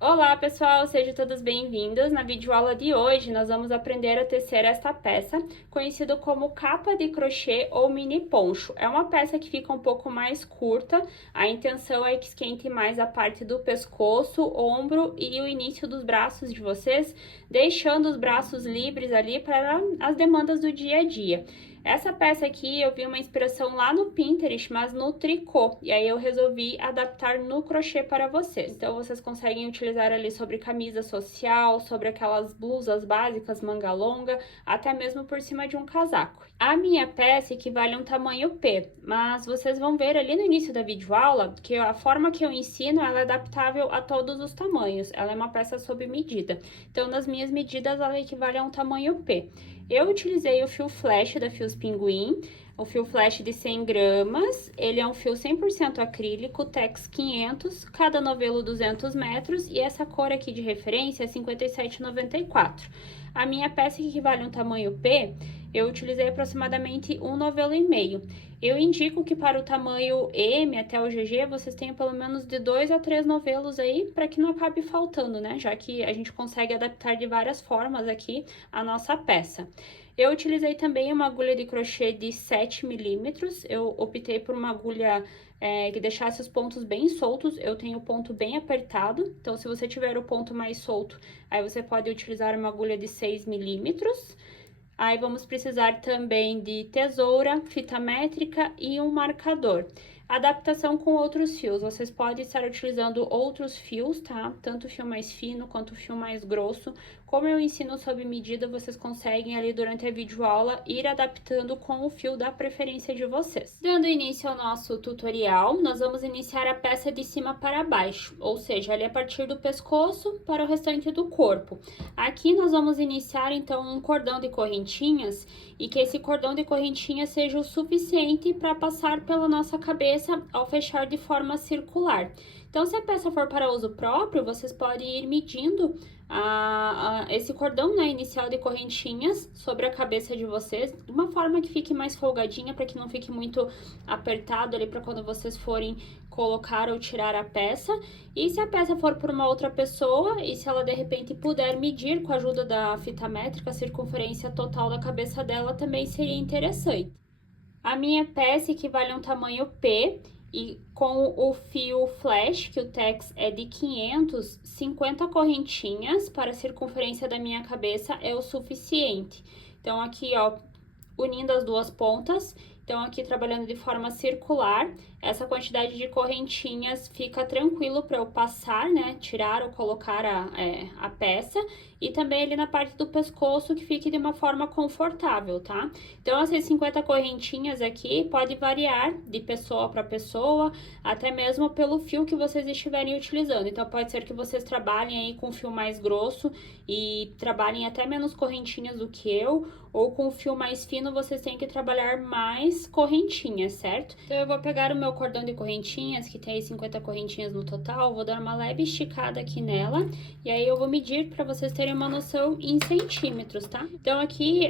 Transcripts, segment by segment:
Olá pessoal, sejam todos bem-vindos. Na videoaula de hoje nós vamos aprender a tecer esta peça, conhecida como capa de crochê ou mini poncho. É uma peça que fica um pouco mais curta, a intenção é que esquente mais a parte do pescoço, ombro e o início dos braços de vocês, deixando os braços livres ali para as demandas do dia a dia. Essa peça aqui eu vi uma inspiração lá no Pinterest, mas no tricô, e aí eu resolvi adaptar no crochê para vocês. Então vocês conseguem utilizar ali sobre camisa social, sobre aquelas blusas básicas, manga longa, até mesmo por cima de um casaco. A minha peça equivale a um tamanho P, mas vocês vão ver ali no início da videoaula que a forma que eu ensino ela é adaptável a todos os tamanhos, ela é uma peça sob medida. Então nas minhas medidas ela equivale a um tamanho P. Eu utilizei o fio flash da Fios Pinguim, o fio flash de 100 gramas, ele é um fio 100% acrílico, Tex 500, cada novelo 200 metros, e essa cor aqui de referência é 57,94. A minha peça que equivale a um tamanho P, eu utilizei aproximadamente um novelo e meio. Eu indico que para o tamanho M até o GG, vocês tenham pelo menos de 2 a 3 novelos aí, para que não acabe faltando, né? Já que a gente consegue adaptar de várias formas aqui a nossa peça. Eu utilizei também uma agulha de crochê de 7 milímetros, eu optei por uma agulha que deixasse os pontos bem soltos, eu tenho o ponto bem apertado, então se você tiver o ponto mais solto, aí você pode utilizar uma agulha de 6 milímetros. Aí vamos precisar também de tesoura, fita métrica e um marcador. Adaptação com outros fios, vocês podem estar utilizando outros fios, tá? Tanto o fio mais fino quanto o fio mais grosso. Como eu ensino sob medida, vocês conseguem ali durante a videoaula ir adaptando com o fio da preferência de vocês. Dando início ao nosso tutorial, nós vamos iniciar a peça de cima para baixo, ou seja, ali a partir do pescoço para o restante do corpo. Aqui nós vamos iniciar então um cordão de correntinhas e que esse cordão de correntinhas seja o suficiente para passar pela nossa cabeça ao fechar de forma circular. Então, se a peça for para uso próprio, vocês podem ir medindo esse cordão, né, inicial de correntinhas sobre a cabeça de vocês, de uma forma que fique mais folgadinha, para que não fique muito apertado ali para quando vocês forem colocar ou tirar a peça. E se a peça for por uma outra pessoa, e se ela de repente puder medir com a ajuda da fita métrica a circunferência total da cabeça dela, também seria interessante. A minha peça equivale a um tamanho P, e com o fio flash, que o Tex é de 500, 50 correntinhas para a circunferência da minha cabeça é o suficiente. Então, aqui, ó, unindo as duas pontas, então aqui trabalhando de forma circular, essa quantidade de correntinhas fica tranquilo para eu passar, né, tirar ou colocar a peça, e também ali na parte do pescoço que fique de uma forma confortável, tá? Então essas 50 correntinhas aqui pode variar de pessoa para pessoa, até mesmo pelo fio que vocês estiverem utilizando. Então pode ser que vocês trabalhem aí com fio mais grosso e trabalhem até menos correntinhas do que eu, ou com o fio mais fino vocês têm que trabalhar mais correntinhas, certo? Então eu vou pegar o meu cordão de correntinhas, que tem aí 50 correntinhas no total, vou dar uma leve esticada aqui nela, e aí eu vou medir para vocês terem uma noção em centímetros, tá? Então aqui,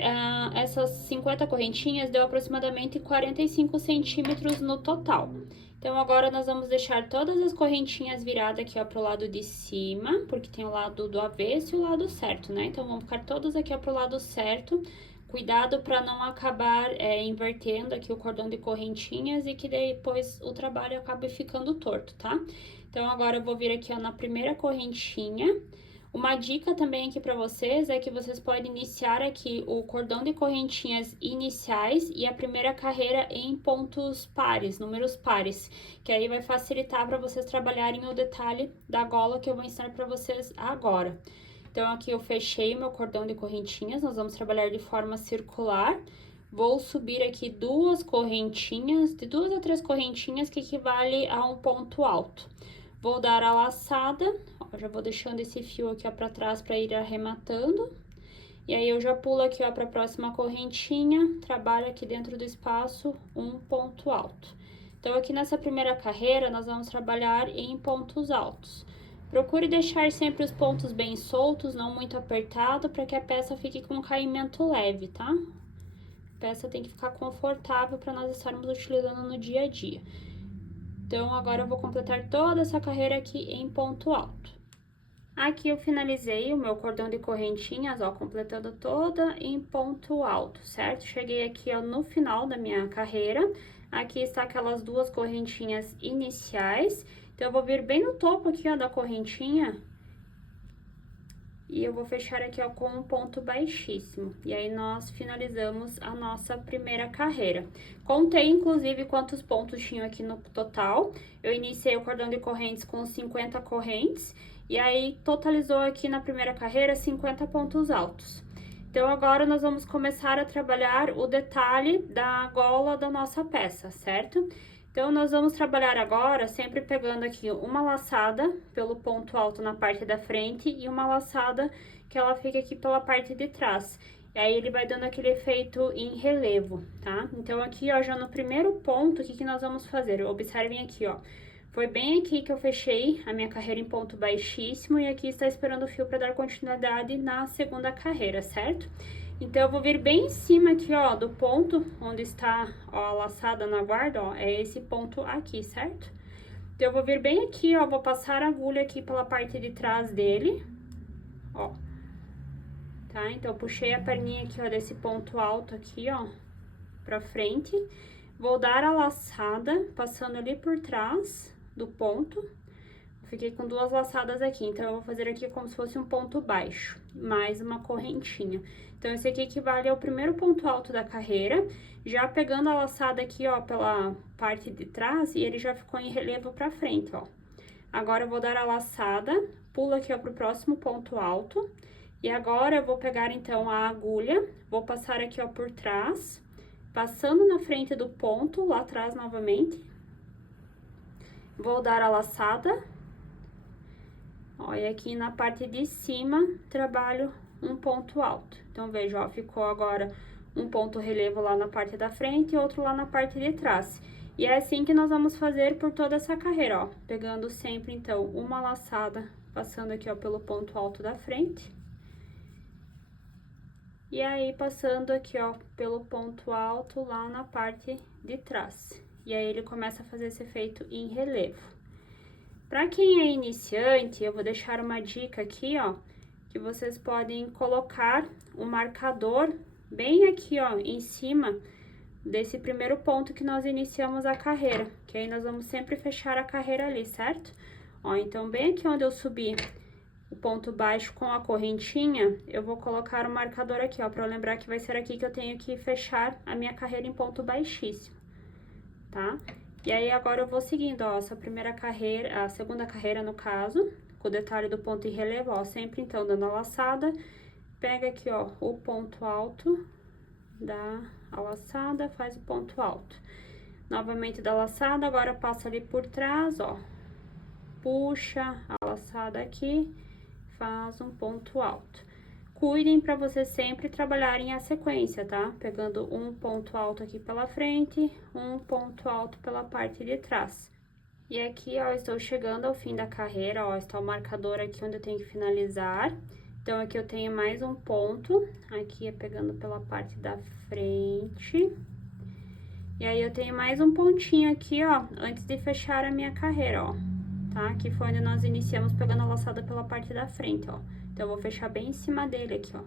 essas 50 correntinhas deu aproximadamente 45 centímetros no total. Então, agora nós vamos deixar todas as correntinhas viradas aqui, ó, pro lado de cima, porque tem o lado do avesso e o lado certo, né? Então, vamos ficar todas aqui, ó, pro lado certo. Cuidado para não acabar invertendo aqui o cordão de correntinhas e que depois o trabalho acabe ficando torto, tá? Então, agora eu vou vir aqui, ó, na primeira correntinha. Uma dica também aqui para vocês é que vocês podem iniciar aqui o cordão de correntinhas iniciais e a primeira carreira em pontos pares, números pares, que aí vai facilitar para vocês trabalharem o detalhe da gola que eu vou ensinar para vocês agora. Então, aqui eu fechei o meu cordão de correntinhas, nós vamos trabalhar de forma circular. Vou subir aqui duas correntinhas, de 2 a 3 correntinhas, que equivale a um ponto alto. Vou dar a laçada, ó, já vou deixando esse fio aqui, ó, pra trás pra ir arrematando. E aí, eu já pulo aqui, ó, pra próxima correntinha, trabalho aqui dentro do espaço um ponto alto. Então, aqui nessa primeira carreira, nós vamos trabalhar em pontos altos. Procure deixar sempre os pontos bem soltos, não muito apertado, para que a peça fique com um caimento leve, tá? A peça tem que ficar confortável para nós estarmos utilizando no dia a dia. Então, agora eu vou completar toda essa carreira aqui em ponto alto. Aqui eu finalizei o meu cordão de correntinhas, ó, completando toda em ponto alto, certo? Cheguei aqui, ó, no final da minha carreira. Aqui está aquelas duas correntinhas iniciais. Então, eu vou vir bem no topo aqui, ó, da correntinha. E eu vou fechar aqui, ó, com um ponto baixíssimo. E aí, nós finalizamos a nossa primeira carreira. Contei, inclusive, quantos pontos tinham aqui no total. Eu iniciei o cordão de correntes com 50 correntes. E aí, totalizou aqui na primeira carreira 50 pontos altos. Então, agora, nós vamos começar a trabalhar o detalhe da gola da nossa peça, certo? Então, nós vamos trabalhar agora sempre pegando aqui uma laçada pelo ponto alto na parte da frente e uma laçada que ela fica aqui pela parte de trás. E aí, ele vai dando aquele efeito em relevo, tá? Então, aqui, ó, já no primeiro ponto, o que que nós vamos fazer? Observem aqui, ó. Foi bem aqui que eu fechei a minha carreira em ponto baixíssimo e aqui está esperando o fio para dar continuidade na segunda carreira, certo? Então, eu vou vir bem em cima aqui, ó, do ponto onde está, ó, a laçada na guarda, ó, é esse ponto aqui, certo? Então, eu vou vir bem aqui, ó, vou passar a agulha aqui pela parte de trás dele, ó. Tá? Então, eu puxei a perninha aqui, ó, desse ponto alto aqui, ó, pra frente. Vou dar a laçada, passando ali por trás do ponto. Fiquei com duas laçadas aqui, então eu vou fazer aqui como se fosse um ponto baixo, mais uma correntinha. Então, esse aqui equivale ao primeiro ponto alto da carreira, já pegando a laçada aqui, ó, pela parte de trás, e ele já ficou em relevo pra frente, ó. Agora, eu vou dar a laçada, pulo aqui, ó, pro próximo ponto alto, e agora eu vou pegar, então, a agulha, vou passar aqui, ó, por trás, passando na frente do ponto, lá atrás novamente, vou dar a laçada. Ó, e aqui na parte de cima, trabalho um ponto alto. Então, veja, ó, ficou agora um ponto relevo lá na parte da frente e outro lá na parte de trás. E é assim que nós vamos fazer por toda essa carreira, ó. Pegando sempre, então, uma laçada, passando aqui, ó, pelo ponto alto da frente. E aí, passando aqui, ó, pelo ponto alto lá na parte de trás. E aí, ele começa a fazer esse efeito em relevo. Para quem é iniciante, eu vou deixar uma dica aqui, ó, que vocês podem colocar um marcador bem aqui, ó, em cima desse primeiro ponto que nós iniciamos a carreira, que aí nós vamos sempre fechar a carreira ali, certo? Ó, então, bem aqui onde eu subi o ponto baixo com a correntinha, eu vou colocar o marcador aqui, ó, para eu lembrar que vai ser aqui que eu tenho que fechar a minha carreira em ponto baixíssimo, tá? E aí, agora eu vou seguindo, ó, essa primeira carreira, a segunda carreira no caso, com o detalhe do ponto em relevo, ó, sempre então dando a laçada, pega aqui, ó, o ponto alto, dá a laçada, faz o ponto alto. Novamente dá a laçada, agora passa ali por trás, ó, puxa a laçada aqui, faz um ponto alto. Cuidem para vocês sempre trabalharem a sequência, tá? Pegando um ponto alto aqui pela frente, um ponto alto pela parte de trás. E aqui, ó, estou chegando ao fim da carreira, ó, está o marcador aqui onde eu tenho que finalizar. Então, aqui eu tenho mais um ponto, aqui é pegando pela parte da frente. E aí, eu tenho mais um pontinho aqui, ó, antes de fechar a minha carreira, ó, tá? Que foi onde nós iniciamos pegando a laçada pela parte da frente, ó. Então, eu vou fechar bem em cima dele aqui, ó.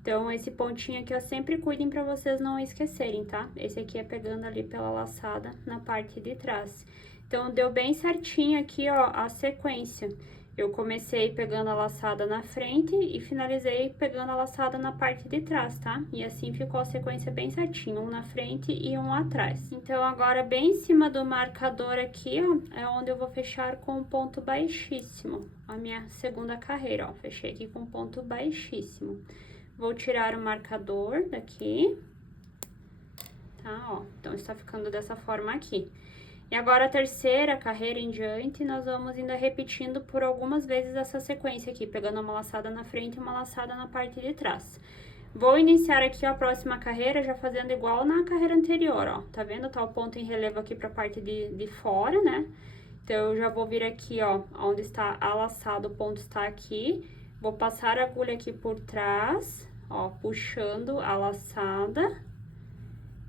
Então, esse pontinho aqui, ó, sempre cuidem pra vocês não esquecerem, tá? Esse aqui é pegando ali pela laçada na parte de trás. Então, deu bem certinho aqui, ó, a sequência. Eu comecei pegando a laçada na frente e finalizei pegando a laçada na parte de trás, tá? E assim ficou a sequência bem certinho, um na frente e um atrás. Então, agora, bem em cima do marcador aqui, ó, é onde eu vou fechar com um ponto baixíssimo. A minha segunda carreira, ó, fechei aqui com ponto baixíssimo. Vou tirar o marcador daqui, tá, ó, então está ficando dessa forma aqui. E agora, a terceira carreira em diante, nós vamos ainda repetindo por algumas vezes essa sequência aqui, pegando uma laçada na frente e uma laçada na parte de trás. Vou iniciar aqui a próxima carreira já fazendo igual na carreira anterior, ó, tá vendo? Tá o ponto em relevo aqui pra parte de fora, né? Então, eu já vou vir aqui, ó, onde está a laçada, o ponto está aqui. Vou passar a agulha aqui por trás, ó, puxando a laçada.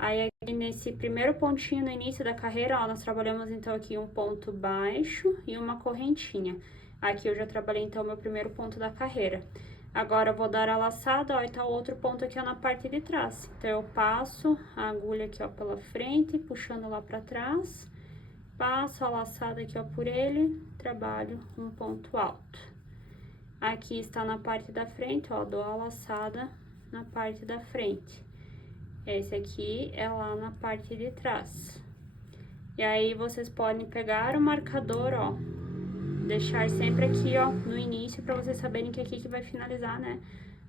Aí, aqui nesse primeiro pontinho no início da carreira, ó, nós trabalhamos, então, aqui um ponto baixo e uma correntinha. Aqui eu já trabalhei, então, meu primeiro ponto da carreira. Agora, eu vou dar a laçada, ó, e tá o outro ponto aqui, ó, na parte de trás. Então, eu passo a agulha aqui, ó, pela frente, puxando lá pra trás. Passo a laçada aqui, ó, por ele, trabalho um ponto alto. Aqui está na parte da frente, ó, dou a laçada na parte da frente. Esse aqui é lá na parte de trás. E aí, vocês podem pegar o marcador, ó, deixar sempre aqui, ó, no início, pra vocês saberem que aqui que vai finalizar, né,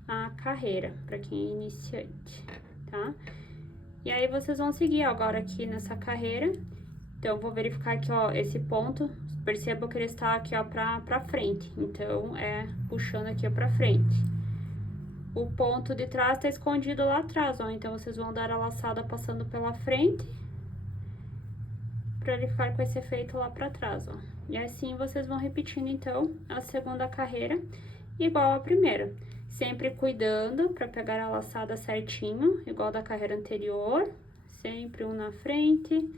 a carreira, pra quem é iniciante, tá? E aí, vocês vão seguir, ó, agora aqui nessa carreira. Então, eu vou verificar aqui, ó, esse ponto, perceba que ele está aqui, ó, pra frente. Então, é puxando aqui, ó, pra frente. O ponto de trás tá escondido lá atrás, ó, então vocês vão dar a laçada passando pela frente, pra ele ficar com esse efeito lá pra trás, ó. E assim, vocês vão repetindo, então, a segunda carreira, igual a primeira. Sempre cuidando pra pegar a laçada certinho, igual da carreira anterior. Sempre um na frente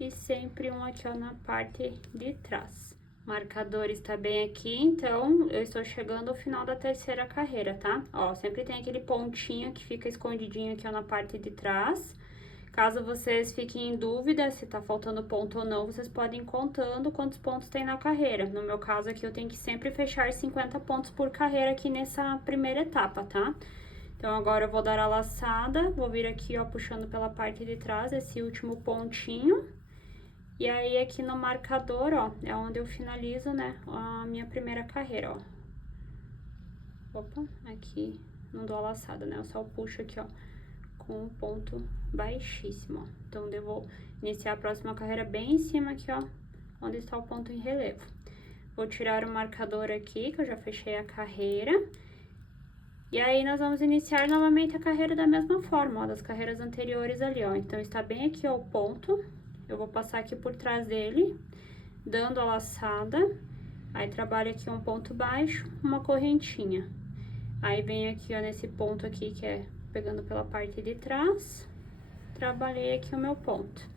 e sempre um aqui, ó, na parte de trás. O marcador está bem aqui, então, eu estou chegando ao final da terceira carreira, tá? Ó, sempre tem aquele pontinho que fica escondidinho aqui, ó, na parte de trás. Caso vocês fiquem em dúvida se tá faltando ponto ou não, vocês podem ir contando quantos pontos tem na carreira. No meu caso aqui, eu tenho que sempre fechar 50 pontos por carreira aqui nessa primeira etapa, tá? Então, agora eu vou dar a laçada, vou vir aqui, ó, puxando pela parte de trás esse último pontinho. E aí, aqui no marcador, ó, é onde eu finalizo, né, a minha primeira carreira, ó. Opa, aqui não dou a laçada, né, eu só puxo aqui, ó, com um ponto baixíssimo, ó. Então, eu vou iniciar a próxima carreira bem em cima aqui, ó, onde está o ponto em relevo. Vou tirar o marcador aqui, que eu já fechei a carreira. E aí, nós vamos iniciar novamente a carreira da mesma forma, ó, das carreiras anteriores ali, ó. Então, está bem aqui, ó, o ponto. Eu vou passar aqui por trás dele, dando a laçada. Aí, trabalho aqui um ponto baixo, uma correntinha. Aí, venho aqui, ó, nesse ponto aqui, que é pegando pela parte de trás. Trabalhei aqui o meu ponto.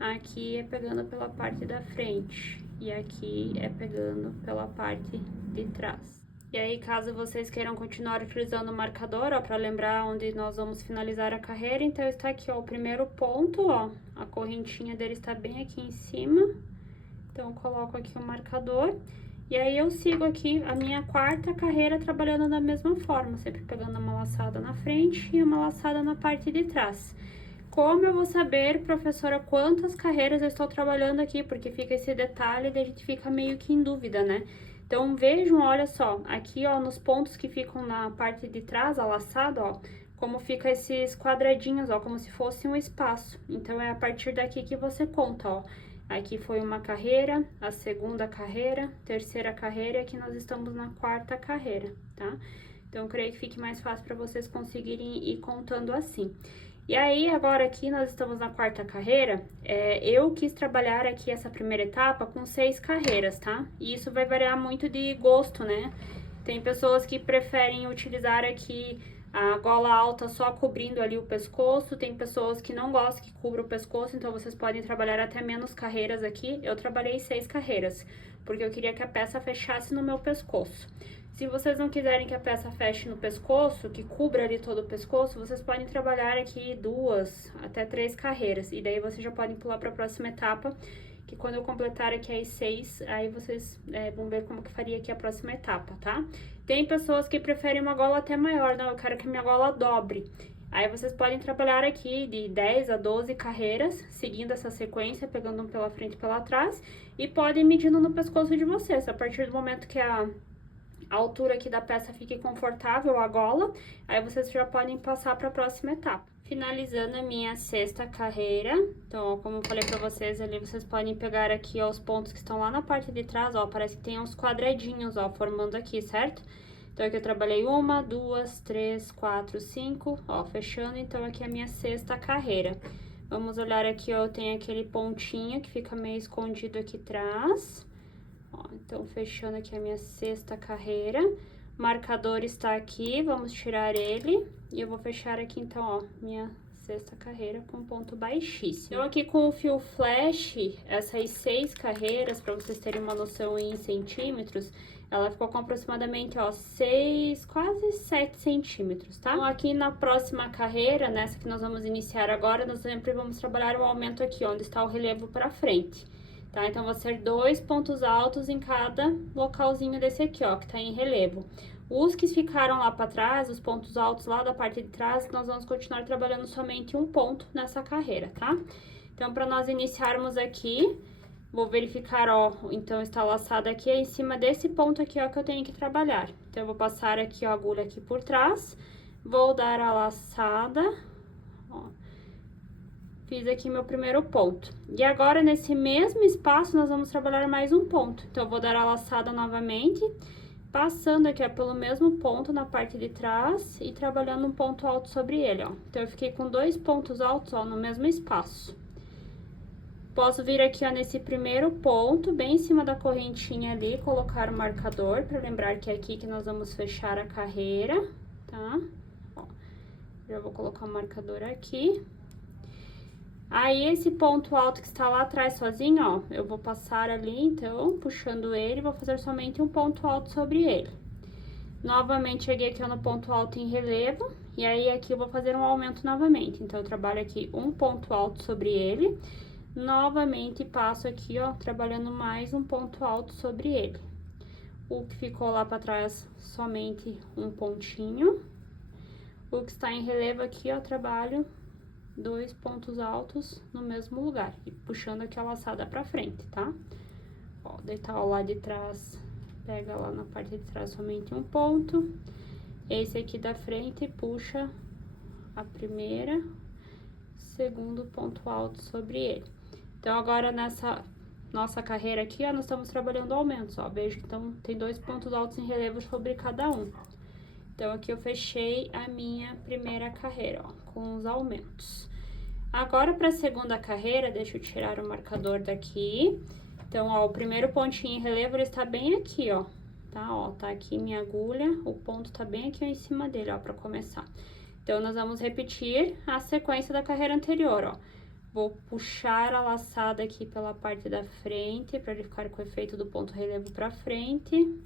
Aqui é pegando pela parte da frente. E aqui é pegando pela parte de trás. E aí, caso vocês queiram continuar utilizando o marcador, ó, pra lembrar onde nós vamos finalizar a carreira, então está aqui, ó, o primeiro ponto, ó, a correntinha dele está bem aqui em cima. Então, eu coloco aqui o marcador. E aí, eu sigo aqui a minha quarta carreira trabalhando da mesma forma, sempre pegando uma laçada na frente e uma laçada na parte de trás. Como eu vou saber, professora, quantas carreiras eu estou trabalhando aqui? Porque fica esse detalhe e a gente fica meio que em dúvida, né? Então, vejam, olha só, aqui, ó, nos pontos que ficam na parte de trás, a laçada, ó, como fica esses quadradinhos, ó, como se fosse um espaço. Então, é a partir daqui que você conta, ó. Aqui foi uma carreira, a segunda carreira, terceira carreira e aqui nós estamos na quarta carreira, tá? Então, eu creio que fique mais fácil para vocês conseguirem ir contando assim. E aí, agora aqui nós estamos na quarta carreira, eu quis trabalhar aqui essa primeira etapa com 6 carreiras, tá? E isso vai variar muito de gosto, né? Tem pessoas que preferem utilizar aqui a gola alta só cobrindo ali o pescoço, tem pessoas que não gostam que cubra o pescoço, então vocês podem trabalhar até menos carreiras aqui. Eu trabalhei 6 carreiras, porque eu queria que a peça fechasse no meu pescoço. Se vocês não quiserem que a peça feche no pescoço, que cubra ali todo o pescoço, vocês podem trabalhar aqui 2 até 3 carreiras. E daí vocês já podem pular para a próxima etapa, que quando eu completar aqui as 6, aí vocês vão ver como que faria aqui a próxima etapa, tá? Tem pessoas que preferem uma gola até maior, não, eu quero que a minha gola dobre. Aí vocês podem trabalhar aqui de 10 a 12 carreiras, seguindo essa sequência, pegando um pela frente e pela trás, e podem ir medindo no pescoço de vocês. A partir do momento que a altura aqui da peça fique confortável, a gola, aí vocês já podem passar para a próxima etapa. Finalizando a minha 6ª carreira, então, ó, como eu falei para vocês ali, vocês podem pegar aqui, ó, os pontos que estão lá na parte de trás, ó, parece que tem uns quadradinhos, ó, formando aqui, certo? Então, aqui eu trabalhei 1, 2, 3, 4, 5, ó, fechando, então, aqui é a minha 6ª carreira. Vamos olhar aqui, ó, tem aquele pontinho que fica meio escondido aqui atrás. Ó, então, fechando aqui a minha 6ª carreira, marcador está aqui, vamos tirar ele, e eu vou fechar aqui, então, ó, minha sexta carreira com ponto baixíssimo. Então, aqui com o fio flash, essas 6 carreiras, para vocês terem uma noção em centímetros, ela ficou com aproximadamente, ó, 6, quase 7 centímetros, tá? Então, aqui na próxima carreira, nessa que nós vamos iniciar agora, nós sempre vamos trabalhar o aumento aqui, onde está o relevo para frente, tá? Então, vão ser 2 pontos altos em cada localzinho desse aqui, ó, que tá em relevo. Os que ficaram lá para trás, os pontos altos lá da parte de trás, nós vamos continuar trabalhando somente um ponto nessa carreira, tá? Então, para nós iniciarmos aqui, vou verificar, ó, então está laçada aqui, é em cima desse ponto aqui, ó, que eu tenho que trabalhar. Então, eu vou passar aqui, ó, a agulha aqui por trás, vou dar a laçada, ó. Fiz aqui meu primeiro ponto. E agora, nesse mesmo espaço, nós vamos trabalhar mais um ponto. Então, eu vou dar a laçada novamente, passando aqui, ó, pelo mesmo ponto na parte de trás e trabalhando um ponto alto sobre ele, ó. Então, eu fiquei com 2 pontos altos, ó, no mesmo espaço. Posso vir aqui, ó, nesse primeiro ponto, bem em cima da correntinha ali, colocar o marcador, para lembrar que é aqui que nós vamos fechar a carreira, tá? Ó, já vou colocar o marcador aqui. Aí, esse ponto alto que está lá atrás sozinho, ó, eu vou passar ali, então, puxando ele, vou fazer somente um ponto alto sobre ele. Novamente, cheguei aqui, ó, no ponto alto em relevo, e aí, aqui eu vou fazer um aumento novamente. Então, eu trabalho aqui um ponto alto sobre ele. Novamente, passo aqui, ó, trabalhando mais um ponto alto sobre ele. O que ficou lá para trás, somente um pontinho. O que está em relevo aqui, ó, trabalho 2 pontos altos no mesmo lugar. E puxando aqui a laçada pra frente, tá? Ó, deitar o lado de trás, pega lá na parte de trás somente um ponto. Esse aqui da frente, puxa a primeira, segundo ponto alto sobre ele. Então, agora, nessa nossa carreira aqui, ó, nós estamos trabalhando aumentos, ó. Veja que então, tem 2 pontos altos em relevo sobre cada um. Então, aqui eu fechei a minha primeira carreira, ó, com os aumentos. Agora, para a segunda carreira, deixa eu tirar o marcador daqui. Então, ó, o primeiro pontinho em relevo, ele está bem aqui, ó, tá? Ó, tá aqui minha agulha, o ponto tá bem aqui, ó, em cima dele, ó, para começar. Então, nós vamos repetir a sequência da carreira anterior, ó. Vou puxar a laçada aqui pela parte da frente, para ele ficar com o efeito do ponto relevo pra frente.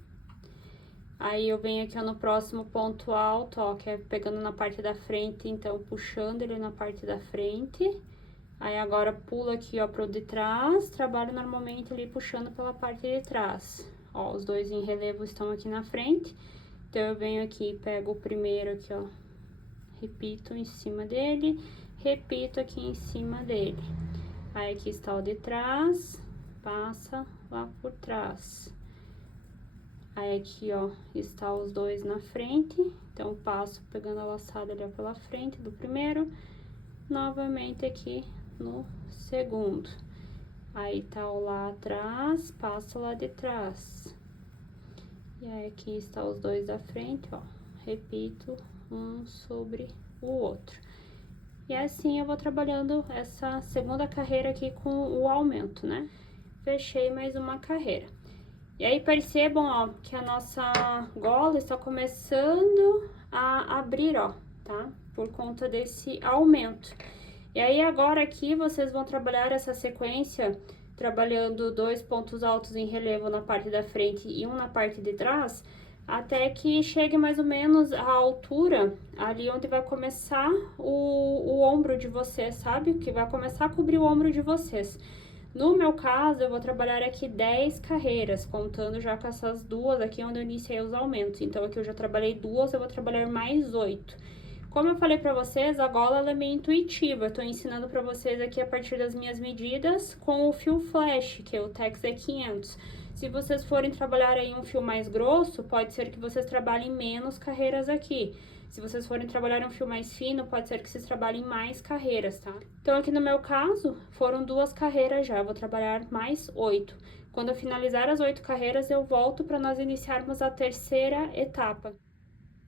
Aí, eu venho aqui, ó, no próximo ponto alto, ó, que é pegando na parte da frente, então, puxando ele na parte da frente. Aí, agora, pulo aqui, ó, pro de trás, trabalho normalmente ali, puxando pela parte de trás. Ó, os 2 em relevo estão aqui na frente. Então, eu venho aqui, pego o primeiro aqui, ó, repito em cima dele, repito aqui em cima dele. Aí, aqui está o de trás, passa lá por trás. Aí, aqui, ó, está os 2 na frente, então, passo pegando a laçada ali, ó, pela frente do primeiro, novamente aqui no segundo. Aí, tá o lá atrás, passo lá de trás. E aí, aqui está os 2 da frente, ó, repito um sobre o outro. E assim eu vou trabalhando essa segunda carreira aqui com o aumento, né? Fechei mais uma carreira. E aí, percebam, ó, que a nossa gola está começando a abrir, ó, tá? Por conta desse aumento. E aí, agora aqui, vocês vão trabalhar essa sequência, trabalhando 2 pontos altos em relevo na parte da frente e um na parte de trás, até que chegue mais ou menos à altura ali onde vai começar o ombro de vocês, sabe? Que vai começar a cobrir o ombro de vocês. No meu caso, eu vou trabalhar aqui 10 carreiras, contando já com essas 2 aqui onde eu iniciei os aumentos. Então, aqui eu já trabalhei 2, eu vou trabalhar mais 8. Como eu falei pra vocês, a gola ela é meio intuitiva. Eu tô ensinando pra vocês aqui a partir das minhas medidas com o fio flash, que é o Tex E500. Se vocês forem trabalhar aí um fio mais grosso, pode ser que vocês trabalhem menos carreiras aqui. Se vocês forem trabalhar um fio mais fino, pode ser que vocês trabalhem mais carreiras, tá? Então, aqui no meu caso, foram 2 carreiras já, eu vou trabalhar mais 8. Quando eu finalizar as 8 carreiras, eu volto para nós iniciarmos a terceira etapa.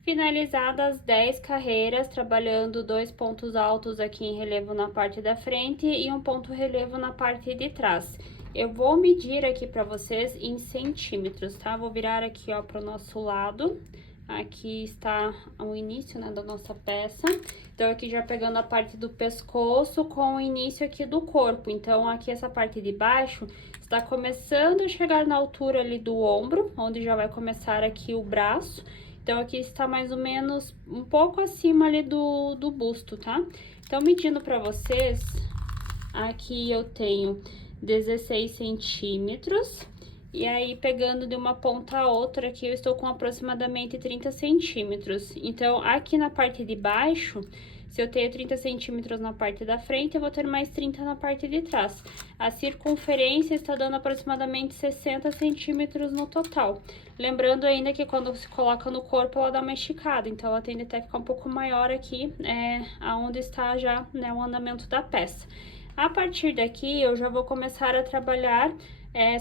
Finalizadas 10 carreiras, trabalhando 2 pontos altos aqui em relevo na parte da frente e um ponto relevo na parte de trás. Eu vou medir aqui para vocês em centímetros, tá? Vou virar aqui, ó, pro nosso lado. Aqui está o início, né, da nossa peça. Então, aqui já pegando a parte do pescoço com o início aqui do corpo. Então, aqui essa parte de baixo está começando a chegar na altura ali do ombro, onde já vai começar aqui o braço. Então, aqui está mais ou menos um pouco acima ali do busto, tá? Então, medindo pra vocês, aqui eu tenho 16 centímetros. E aí, pegando de uma ponta a outra, aqui eu estou com aproximadamente 30 centímetros. Então, aqui na parte de baixo, se eu tenho 30 centímetros na parte da frente, eu vou ter mais 30 na parte de trás. A circunferência está dando aproximadamente 60 centímetros no total. Lembrando ainda que quando se coloca no corpo, ela dá uma esticada. Então, ela tende até a ficar um pouco maior aqui, aonde está já, né, o andamento da peça. A partir daqui, eu já vou começar a trabalhar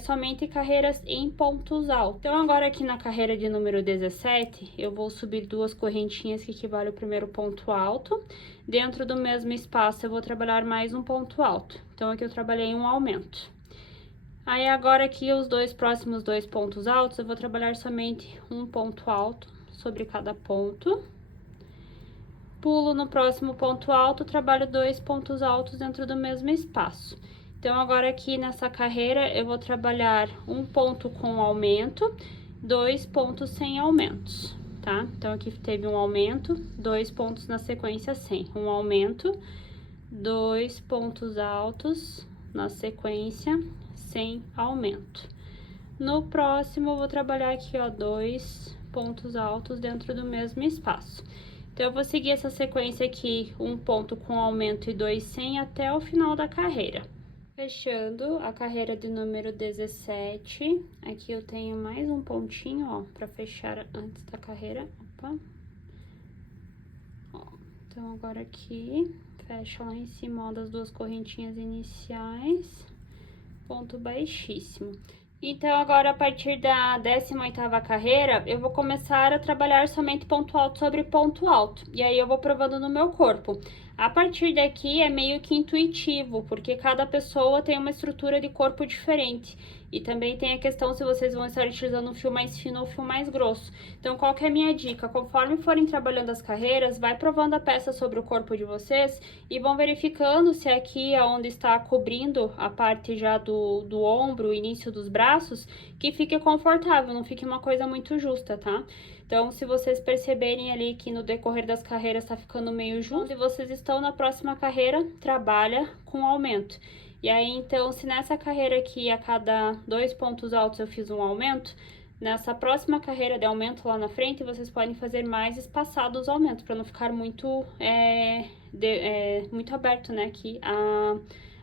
somente carreiras em pontos altos. Então, agora aqui na carreira de número 17, eu vou subir 2 correntinhas que equivalem ao primeiro ponto alto. Dentro do mesmo espaço, eu vou trabalhar mais um ponto alto. Então, aqui eu trabalhei um aumento. Aí, agora aqui, os próximos dois pontos altos, eu vou trabalhar somente um ponto alto sobre cada ponto. Pulo no próximo ponto alto, trabalho 2 pontos altos dentro do mesmo espaço. Então, agora aqui nessa carreira, eu vou trabalhar um ponto com aumento, 2 pontos sem aumentos, tá? Então, aqui teve um aumento, 2 pontos na sequência sem. Um aumento, 2 pontos altos na sequência sem aumento. No próximo, eu vou trabalhar aqui, ó, 2 pontos altos dentro do mesmo espaço. Então, eu vou seguir essa sequência aqui, um ponto com aumento e 2 sem, até o final da carreira. Fechando a carreira de número 17, aqui eu tenho mais um pontinho, ó, pra fechar antes da carreira, opa. Ó, então, agora aqui, fecha lá em cima, ó, das 2 correntinhas iniciais, ponto baixíssimo. Então, agora, a partir da 18ª carreira, eu vou começar a trabalhar somente ponto alto sobre ponto alto. E aí, eu vou provando no meu corpo. A partir daqui, é meio que intuitivo, porque cada pessoa tem uma estrutura de corpo diferente. E também tem a questão se vocês vão estar utilizando um fio mais fino ou um fio mais grosso. Então, qual que é a minha dica? Conforme forem trabalhando as carreiras, vai provando a peça sobre o corpo de vocês e vão verificando se aqui é onde está cobrindo a parte já do ombro, o início dos braços, que fique confortável, não fique uma coisa muito justa, tá? Então, se vocês perceberem ali que no decorrer das carreiras tá ficando meio justo, e vocês estão na próxima carreira, trabalha com aumento. E aí, então, se nessa carreira aqui, a cada 2 pontos altos eu fiz um aumento, nessa próxima carreira de aumento lá na frente, vocês podem fazer mais espaçados os aumentos, para não ficar muito, muito aberto, né, aqui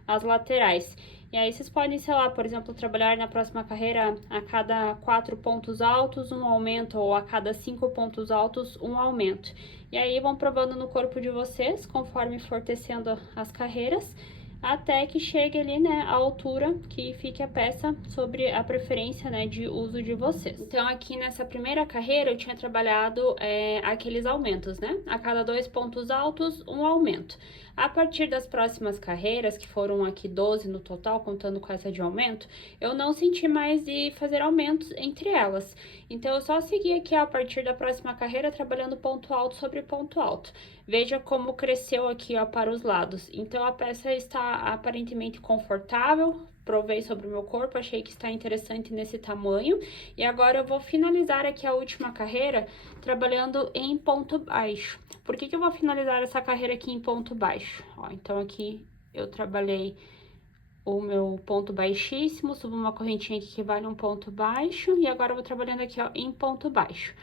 as laterais. E aí, vocês podem, sei lá, por exemplo, trabalhar na próxima carreira a cada 4 pontos altos, um aumento, ou a cada 5 pontos altos, um aumento. E aí, vão provando no corpo de vocês, conforme for tecendo as carreiras, até que chegue ali, né, a altura que fique a peça sobre a preferência, né, de uso de vocês. Então, aqui nessa primeira carreira, eu tinha trabalhado aqueles aumentos, né? A cada 2 pontos altos, um aumento. A partir das próximas carreiras, que foram aqui 12 no total, contando com essa de aumento, eu não senti mais de fazer aumentos entre elas. Então, eu só segui aqui a partir da próxima carreira, trabalhando ponto alto sobre ponto alto. Veja como cresceu aqui, ó, para os lados. Então, a peça está aparentemente confortável. Provei sobre o meu corpo, achei que está interessante nesse tamanho. E agora eu vou finalizar aqui a última carreira trabalhando em ponto baixo. Por que eu vou finalizar essa carreira aqui em ponto baixo? Ó, então, aqui eu trabalhei o meu ponto baixíssimo, subo uma correntinha que equivale a um ponto baixo, e agora eu vou trabalhando aqui, ó, em ponto baixo.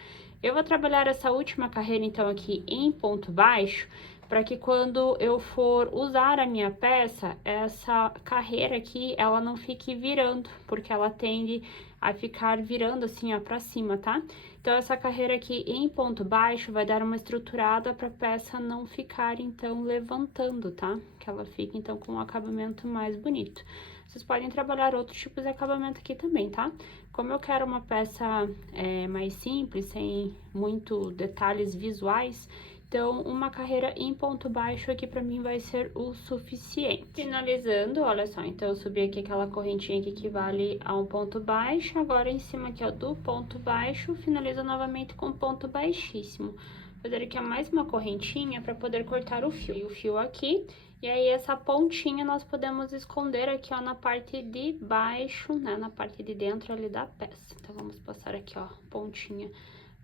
Eu vou trabalhar essa última carreira, então, aqui em ponto baixo, para que quando eu for usar a minha peça, essa carreira aqui, ela não fique virando, porque ela tende a ficar virando assim, ó, pra cima, tá? Então, essa carreira aqui em ponto baixo vai dar uma estruturada pra peça não ficar, então, levantando, tá? Que ela fique, então, com um acabamento mais bonito. Vocês podem trabalhar outros tipos de acabamento aqui também, tá? Como eu quero uma peça mais simples, sem muito detalhes visuais, Então, uma carreira em ponto baixo aqui pra mim vai ser o suficiente. Finalizando, olha só, então eu subi aqui aquela correntinha que equivale a um ponto baixo, agora em cima aqui, ó, do ponto baixo, finalizo novamente com ponto baixíssimo. Vou fazer aqui mais uma correntinha pra poder cortar o fio. E o fio aqui, e aí essa pontinha nós podemos esconder aqui, ó, na parte de baixo, né, na parte de dentro ali da peça. Então, vamos passar aqui, ó, pontinha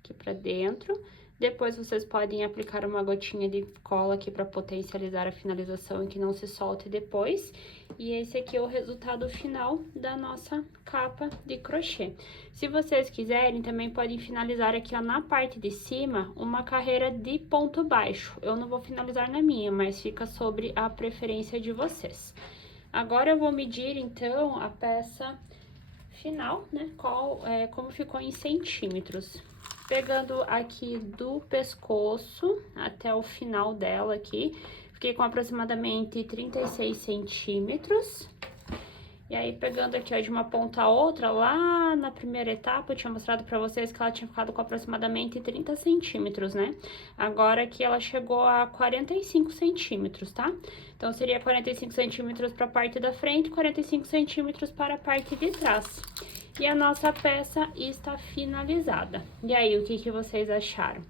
aqui pra dentro. Depois, vocês podem aplicar uma gotinha de cola aqui para potencializar a finalização e que não se solte depois. E esse aqui é o resultado final da nossa capa de crochê. Se vocês quiserem, também podem finalizar aqui, ó, na parte de cima, uma carreira de ponto baixo. Eu não vou finalizar na minha, mas fica sobre a preferência de vocês. Agora, eu vou medir, então, a peça final, né, como ficou em centímetros. Pegando aqui do pescoço até o final dela aqui, fiquei com aproximadamente 36 centímetros. E aí, pegando aqui, ó, de uma ponta a outra, lá na primeira etapa, eu tinha mostrado pra vocês que ela tinha ficado com aproximadamente 30 centímetros, né? Agora aqui ela chegou a 45 centímetros, tá? Então, seria 45 centímetros pra parte da frente e 45 centímetros para a parte de trás. E a nossa peça está finalizada. E aí, o que vocês acharam?